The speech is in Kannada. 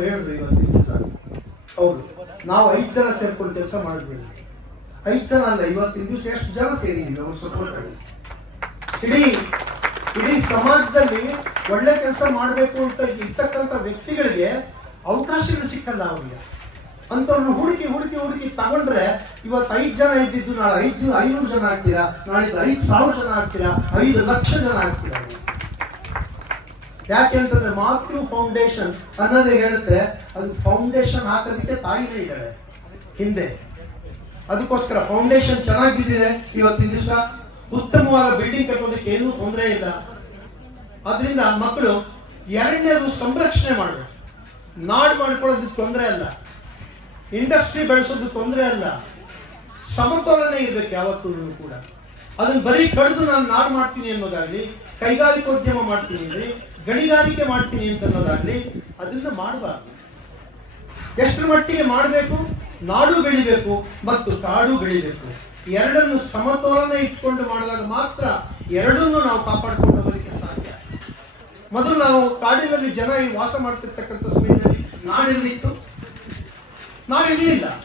ಹೇಳಿದ್ರು ದಿವಸ ಹೌದು. ನಾವು ಐದು ಜನ ಸೇರ್ಕೊಂಡು ಕೆಲಸ ಮಾಡಿದ್ವಿ ಐದು ಜನ ಅಲ್ಲ ಇವತ್ತಿನ ದಿವಸ ಎಷ್ಟು ಜನ ಸೇರಿದ್ದೀವಿ ಅವ್ರ ಸಪೋರ್ಟ್ ಆಗಿ ಇಡೀ ಇಡೀ ಸಮಾಜದಲ್ಲಿ ಒಳ್ಳೆ ಕೆಲಸ ಮಾಡಬೇಕು ಅಂತ ಇರ್ತಕ್ಕಂಥ ವ್ಯಕ್ತಿಗಳಿಗೆ ಅವಕಾಶಗಳು ಸಿಕ್ಕಲ್ಲ ಅವ್ರಿಗೆ. ಅಂಥವ್ರನ್ನ ಹುಡುಕಿ ಹುಡುಕಿ ಹುಡುಕಿ ತಗೊಂಡ್ರೆ ಇವತ್ತು ಐದು ಜನ ಇದ್ದಿದ್ದು ನಾಳೆ ಐದು, ಐನೂರು ಜನ ಆಗ್ತೀರಾ? ನಾಳೆ ಐದು ಸಾವಿರ ಜನ ಆಗ್ತೀರಾ? ಐದು ಲಕ್ಷ ಜನ ಆಗ್ತೀರಾ. ಯಾಕೆ ಅಂತಂದ್ರೆ ಮಾತೃ ಫೌಂಡೇಶನ್ ಅನ್ನೋದೇ ಹೇಳುತ್ತೆ ಅದು ಫೌಂಡೇಶನ್ ಹಾಕೋದಕ್ಕೆ ತಾಯಿನೇ ಇದ್ದಾಳೆ. ಹಿಂದೆ. ಅದಕ್ಕೋಸ್ಕರ ಫೌಂಡೇಶನ್ ಚೆನ್ನಾಗಿ ಬಿದ್ದಿದೆ ಇವತ್ತಿನ ದಿವಸ. ಉತ್ತಮವಾದ ಬಿಲ್ಡಿಂಗ್ ಕಟ್ಟೋದಕ್ಕೆ ಏನೂ ತೊಂದರೆ ಇಲ್ಲ. ಅದರಿಂದ ಮಕ್ಕಳು ಎರಡನೇದು ಸಂರಕ್ಷಣೆ ಮಾಡಬೇಕು. ನಾಡು ಮಾಡ್ಕೊಳ್ಳೋದಕ್ಕೆ ತೊಂದರೆ ಅಲ್ಲ. ಇಂಡಸ್ಟ್ರಿ ಬೆಳೆಸೋದು ತೊಂದರೆ ಅಲ್ಲ. ಸಮತೋಲನೆ ಇರಬೇಕು ಯಾವತ್ತೂ ಕೂಡ. ಅದನ್ನ ಬರೀ ಕಡಿದು ನಾನು ನಾಡು ಮಾಡ್ತೀನಿ ಅನ್ನೋದಾಗ್ಲಿ, ಕೈಗಾರಿಕೋದ್ಯಮ ಮಾಡ್ತೀನಿ ಅಂದ್ರೆ, ಗಣಿಗಾರಿಕೆ ಮಾಡ್ತೀನಿ ಅಂತ ಅನ್ನೋದಾಗ್ಲಿ, ಅದನ್ನ ಮಾಡಬಾರ್ದು. ಎಷ್ಟರ ಮಟ್ಟಿಗೆ ಮಾಡಬೇಕು? ನಾಡು ಬೆಳಿಬೇಕು ಮತ್ತು ಕಾಡು ಬೆಳಿಬೇಕು. ಎರಡನ್ನು ಸಮತೋಲನ ಇಟ್ಕೊಂಡು ಮಾಡಿದಾಗ ಮಾತ್ರ ಎರಡನ್ನು ನಾವು ಕಾಪಾಡಿಕೊಂಡು ಬರಲಿಕ್ಕೆ ಸಾಧ್ಯ. ಮೊದಲು ನಾವು ಕಾಡಿನಲ್ಲಿ ಜನ ಈ ವಾಸ ಮಾಡ್ತಿರ್ತಕ್ಕಂಥ ಸಮಯದಲ್ಲಿ ನಾಡಿರಲಿತ್ತು ನಾಡಿರಲಿಲ್ಲ